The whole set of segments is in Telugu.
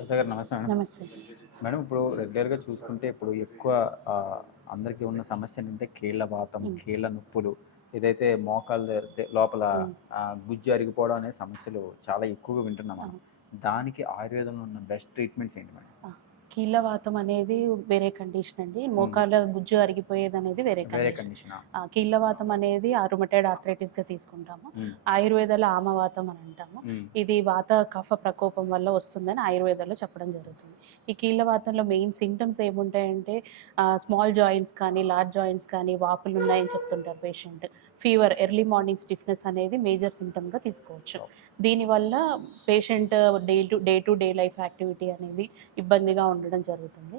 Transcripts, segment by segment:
శ్వేత గారు నమస్తే మేడం. నమస్తే. మేడం ఇప్పుడు రెగ్యులర్‌గా చూసుకుంటే ఇప్పుడు ఎక్కువ అందరికీ ఉన్న సమస్య ఏంటంటే కీళ్ళ వాతం, హ్మ్. కీళ్ళ నొప్పులు, ఏదైతే మోకాళ్ళ లోపల హ్మ్. గుజ్జు అరిగిపోవడం అనే సమస్యలు చాలా ఎక్కువగా వింటున్నాం మనం. అవును. దానికి ఆయుర్వేదంలో ఉన్న బెస్ట్ ట్రీట్మెంట్స్ ఏంటి మేడం? ఆ! కీళ్ళవాతం అనేది వేరే కండిషన్ అండి. హ్మ్. మోకాళ్ళ గుజ్జు అరిగిపోయేదనేది వేరే వేరే కండిషన్. కండిషనా? కీళ్ళవాతం అనేది రుమటైడ్ ఆర్థరైటిస్‌గా తీసుకుంటాము. హ్మ్. ఆయుర్వేదాలో ఆమవాతం అని అంటాము. హ్మ్. ఇది వాత, కఫ ప్రకోపం వల్ల వస్తుందని ఆయుర్వేదంలో చెప్పడం జరుగుతుంది. ఈ కీళ్ళవాతంలో మెయిన్ సింప్టమ్స్ ఏముంటాయంటే స్మాల్ జాయింట్స్ కానీ, లార్జ్ జాయింట్స్ కానీ వాపులున్నాయని చెప్తుంటారు patient. Fever, early morning stiffness అనేది మేజర్ సింప్టమ్‌గా తీసుకోవచ్చు. ఓకే. దీనివల్ల patient day to day life activity అనేది ఇబ్బందిగా ఉండడం జరుగుతుంది.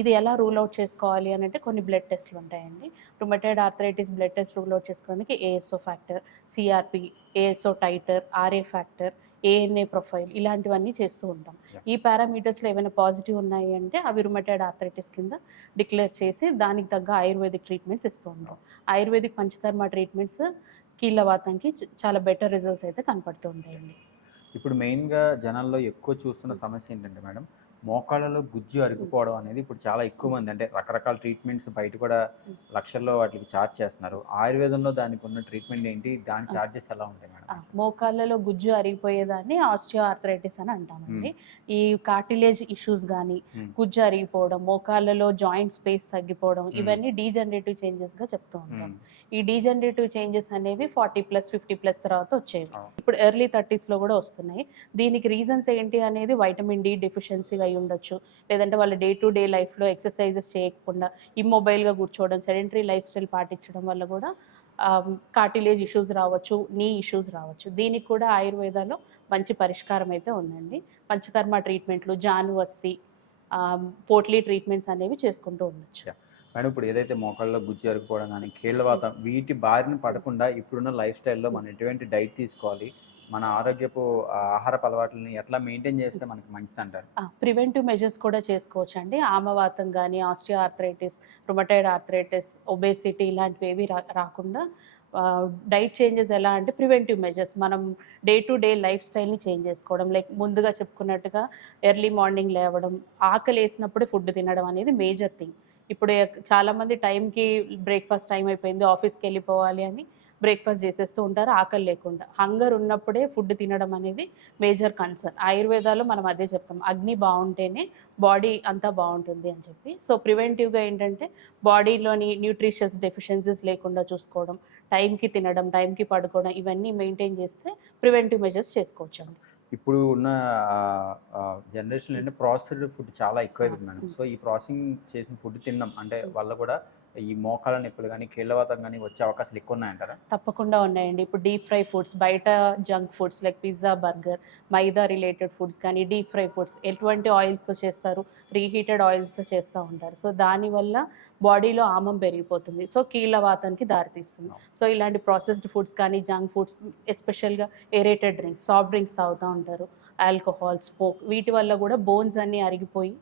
ఇది ఎలా రూల్ ఔట్ చేసుకోవాలి అనంటే కొన్ని బ్లడ్ టెస్ట్‌లు ఉంటాయండి. Rheumatoid arthritis blood test rule out చేసుకోవడానికి ASO factor, CRP, ASO titre, RA factor, ANA profile ఇలాంటివన్నీ చేస్తూ ఉంటాం. యాహ్! ఈ పారామీటర్స్‌లో ఏమైనా పాజిటివ్ ఉన్నాయి అంటే అవి రుమటైడ్ ఆర్థరైటిస్ కింద డిక్లేర్ చేసి దానికి తగ్గ ఆయుర్వేదిక్ ట్రీట్మెంట్స్ ఇస్తూ ఉంటాం. ఆయుర్వేదిక్ పంచకర్మ ట్రీట్మెంట్స్ కీళ్ళవాతంకి చాలా బెటర్ రిజల్ట్స్ అయితే కనపడుతూ ఉంటాయండి. ఇప్పుడు మెయిన్‌గా జనాల్లో ఎక్కువ చూస్తున్న హ్మ్. సమస్య ఏంటంటే మేడం, మోకాళ్ళలో గుజ్జు హ్మ్. అరిగిపోవడం అనేది ఇప్పుడు చాలా ఎక్కువ హ్మ్. మంది అంటే రకరకాల ట్రీట్మెంట్స్ బయట కూడా హ్మ్. లక్షల్లో వాటికి చార్జ్ చేస్తున్నారు. ఆయుర్వేదంలో దానికున్న ట్రీట్మెంట్ ఏంటి? దాని ఆ! చార్జెస్ ఎలా ఉంటాయి మేడం కొంచెం? మోకాళ్ళలో గుజ్జు అరిగిపోయేదాన్ని ఆస్టియో ఆర్థరైటిస్ అని హ్మ్. అంటామండి. ఈ కార్టిలేజ్ ఇష్యూస్ గానీ, హ్మ్. గుజ్జు అరిగిపోవడం, మోకాళ్ళలో జాయింట్ స్పేస్ తగ్గిపోవడం, హ్మ్. ఇవన్నీ డీజనరేటివ్ చేంజెస్‌గా చెప్తూ ఉంటాం. హ్మ్. ఈ డీజనరేటివ్ చేంజెస్ అనేవి 40+, 50+ తర్వాత వచ్చేవి. అవును. ఇప్పుడు ఎర్లీ 30స్‌లో గూడా వస్తున్నాయి. దీనికి రీజన్స్ ఏంటి అనేది వైటమిన్ డి డెఫిషియన్సీ అయ్యుండొచ్చు. లేదంటే వాళ్ళ డే టు డే లైఫ్‌లో ఎక్సర్‌సైజెస్ చేయకుండా ఇమ్మొబైల్‌గా కూర్చోవడం, సెడెంటరీ లైఫ్ స్టైల్ పాటించడం వల్ల గూడా కార్టిలేజ్ ఇష్యూస్ రావచ్చు, నీ ఇష్యూస్ రావచ్చు. దీనికి కూడా ఆయుర్వేదాలో మంచి పరిష్కారం అయితే ఉందండి. పంచకర్మ ట్రీట్మెంట్‌లు, జానువస్తి, పోట్లీ ట్రీట్మెంట్స్ అనేవి చేసుకుంటూ ఉండొచ్చు. యాహ్! మేడం ఇప్పుడు ఏదైతే మోకాళ్ళలో గుజ్జు అరిగిపోవడం గాని, హ్మ్. కీళ్ళవాతం వీటి బారిన హ్మ్. పడకుండా ఇప్పుడున్న లైఫ్ స్టైల్‌లో హ్మ్. మనం ఎటువంటి డైట్ తీసుకోవాలి? మన ఆరోగ్యపు ఆహారపు అలవాట్లని ఎట్లా మెయింటైన్ చేస్తే మనకి మంచిదంటారు? ప్రివెంటివ్ మెజర్స్ కూడా చేసుకోవచ్చండి. ఆమవాతం గానీ, osteo arthritis, rheumatoid arthritis, obesity ఇలాంటివేవి రాకుండా డైట్ చేంజెస్ ఎలా అంటే ప్రివెంటివ్ మెజర్స్ మనం డే టు డే లైఫ్ స్టైల్‌ని చేంజ్ చేసుకోవడం. లైక్ ముందుగా చెప్పుకున్నట్టుగా ఎర్లీ మార్నింగ్ లేవడం, ఆకలేసినప్పుడే ఫుడ్ తినడం అనేది మేజర్ థింగ్. ఇప్పుడు చాలామంది టైంకి బ్రేక్‌ఫాస్ట్ టైమ్ అయిపోయింది, ఆఫీస్‌కెళ్ళిపోవాలి అని బ్రేక్‌ఫాస్ట్ చేసేస్తూ ఉంటారు ఆకలి లేకుండా. హంగర్ ఉన్నప్పుడే ఫుడ్ తినడం అనేది మేజర్ కన్సర్న్. ఆయుర్వేదాలో మనం అదే చెప్తాం. అగ్ని బావుంటేనే బాడీ అంతా బావుంటుంది అని చెప్పి. సో, ప్రివెంటివ్‌గా ఏంటంటే బాడీలోని న్యూట్రిషియస్ డెఫిషియన్సీస్ లేకుండా చూసుకోవడం, టైంకి తినడం, టైంకి పడుకోవడం ఇవన్నీ మెయింటైన్ చేస్తే ప్రివెంటివ్ మెజర్స్ చేసుకోవచ్చండి. ఇప్పుడు ఉన్న జనరేషన్‌లో హ్మ్. ఏంటంటే ప్రాసెస్డ్ ఫుడ్ చాలా ఆ! ఎక్కువైపోయింది మేడం. హ్మ్. సో, ఈ ప్రాసెసింగ్ చేసిన ఫుడ్ తినడం అంటే హ్మ్. వల్ల కూడా ఈ మోకాళ్ళ నొప్పులు గాని, కీళ్ళవాతం గాని వచ్చే అవకాశాలు ఎక్కువున్నాయంటారా? తప్పకుండా ఉన్నాయండి. ఇప్పుడు డీప్ ఫ్రై ఫుడ్స్, బయట junk foods like pizza, burger, maida related foods కానీ, డీప్ ఫ్రై ఫుడ్స్ ఎటువంటి ఆయిల్స్‌తో చేస్తారు? రీహీటెడ్ ఆయిల్స్‌తో చేస్తా ఉంటారు. సో, దానివల్ల బాడీలో ఆమం పెరిగిపోతుంది. సో, కీళ్ళ వాతానికి దారితీస్తుంది. అవును. సో, ఇలాంటి ప్రాసెస్డ్ ఫుడ్స్ కానీ, జంక్ ఫుడ్స్ ఎస్పెషల్‌గా ఏరేటెడ్ డ్రింక్స్, సాఫ్ట్ డ్రింక్స్ తాగుతా ఉంటారు. ఆల్కహాల్, స్మోక్ వీటి వల్ల గూడా బోన్స్ అన్నీ అరిగిపోయి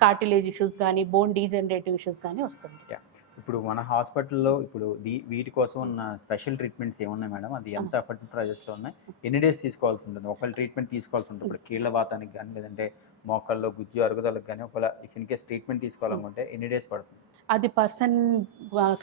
కార్టిలేజ్ ఇష్యూస్ గానీ, బోన్ డీజనరేటివ్ ఇష్యూస్ గానీ వస్తుంటాయి. యాహ్! ఇప్పుడు మన హాస్పిటల్‌లో ఇప్పుడు వీటి కోసం ఉన్న స్పెషల్ ట్రీట్మెంట్స్ ఏమున్నాయి మేడం? అది ఆ! ఎంత అఫోర్డబుల్ ప్రైజెస్‌లో ఉన్నాయి? ఎన్ని డేస్ తీసుకోవాల్సి ఉంటుంది? ఒకవేళ ట్రీట్మెంట్ తీసుకోవాల్సి ఉంటే హ్మ్. ఇప్పుడు కీళ్ళ వాతానికి గాని, లేదంటే మోకాళ్ళలో గుజ్జు అరుగుదలకు గాని ఒకవేళ ఇన్ కేస్ ట్రీట్మెంట్ హ్మ్. తీసుకోవాలనుకుంటే ఎన్ని డేస్ పడుతుంది? అది పర్సన్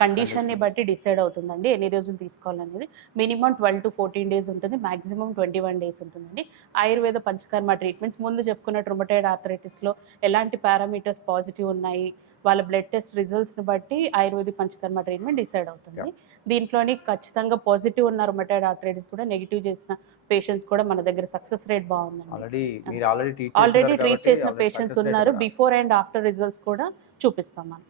కండిషన్‌ని కండిషన్. బట్టి డిసైడ్ అవుతుందండి. ఎన్ని రోజులు తీసుకోవాలనేది. మినిమమ్ 12-14 డేస్ ఉంటుంది. మాక్సిమం 21 డేస్ ఉంటుందండి. ఆయుర్వేద పంచకర్మ ట్రీట్మెంట్స్ ముందు చెప్పుకున్నట్టు రుమటైడ్ ఆర్థరైటిస్‌లో ఎలాంటి పారామీటర్స్ పాజిటివ్ ఉన్నాయి, వాళ్ళ బ్లడ్ టెస్ట్ రిజల్ట్స్‌ని బట్టి ఆయుర్వేదిక్ పంచకర్మ ట్రీట్మెంట్ డిసైడ్ అవుతుంది. యాహ్! దీంట్లోని ఖచ్చితంగా పాజిటివ్ ఉన్న రుమటైడ్ ఆర్థరైటిస్ కూడా నెగెటివ్ చేసిన పేషెంట్స్ కూడా మన దగ్గర సక్సెస్ రేట్ బావుందండి. ఆల్రెడీ ఆ! మీరు ఆల్రెడీ ట్రీట్ ఆల్రెడీ చేసుంటారు ట్రీట్ కాబట్టి చేసిన ఆల్రెడీ పేషెంట్స్ సక్సెస్ రేట్ ఉన్నారు. కూడా బిఫోర్ అండ్ ఆఫ్టర్ రిజల్ట్స్ కూడా చూపిస్తాం మనం.